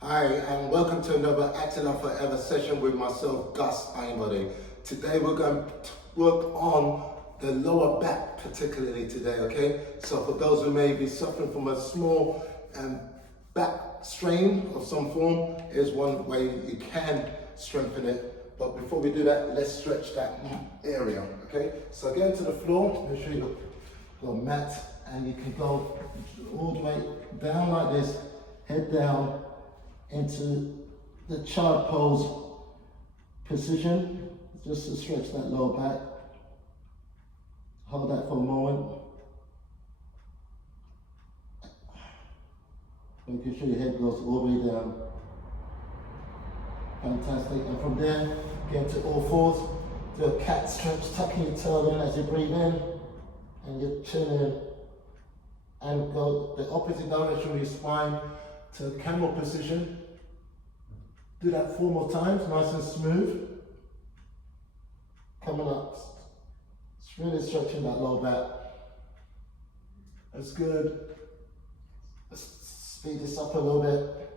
Hi, and welcome to another Acting Up Forever session with myself, Gus Einbody. Today we're going to work on the lower back particularly today, okay? So for those who may be suffering from a small back strain of some form, is one way you can strengthen it. But before we do that, let's stretch that area, okay? So get into the floor, make sure you got a mat, and you can go all the way down like this, head down, into the child pose position, just to stretch that lower back. Hold that for a moment. Making sure your head goes all the way down. Fantastic. And from there, get to all fours. Do a cat stretch, tucking your tail in as you breathe in, and your chin in. And go the opposite direction with your spine to camel position. Do that 4 more times, nice and smooth. Coming up, it's really stretching that lower back. That's good. Let's speed this up a little bit.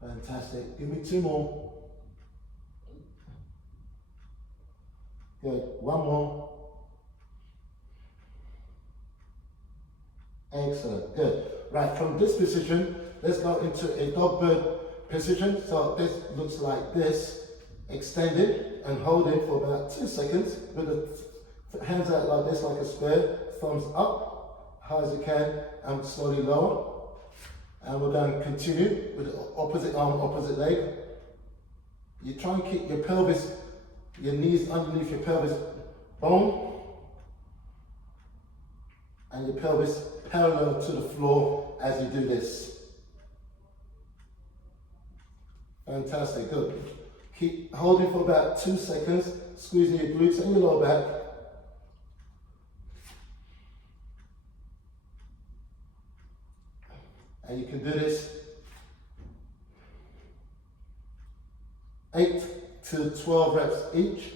Fantastic. Give me 2 more. Good. 1 more. Excellent. Good. Right, from this position, let's go into a dog bird position. So this looks like this. Extend it and hold it for about 2 seconds with the hands out like this, like a square. Thumbs up, high as you can, and slowly lower. And we're going to continue with the opposite arm, opposite leg. You try and keep your pelvis, your knees underneath your pelvis bone, and your pelvis parallel to the floor as you do this. Fantastic, good. Keep holding for about 2 seconds, squeezing your glutes and your lower back. And you can do this 8 to 12 reps each.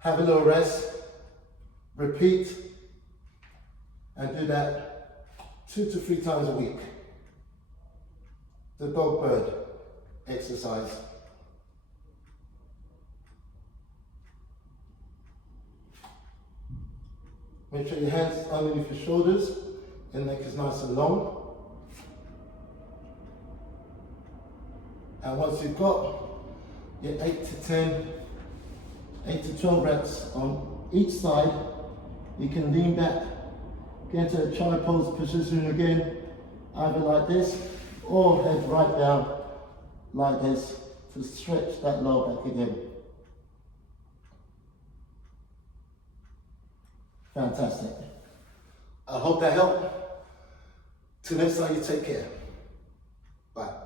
Have a little rest, repeat, and do that 2 to 3 times a week. The dog bird exercise. Make sure your hands underneath your shoulders, your neck is nice and long. And once you've got your 8 to 12 reps on each side, you can lean back, get into a child pose position again, either like this, or head right down like this to stretch that lower back again. Fantastic. I hope that helped. Till next time, you take care. Bye.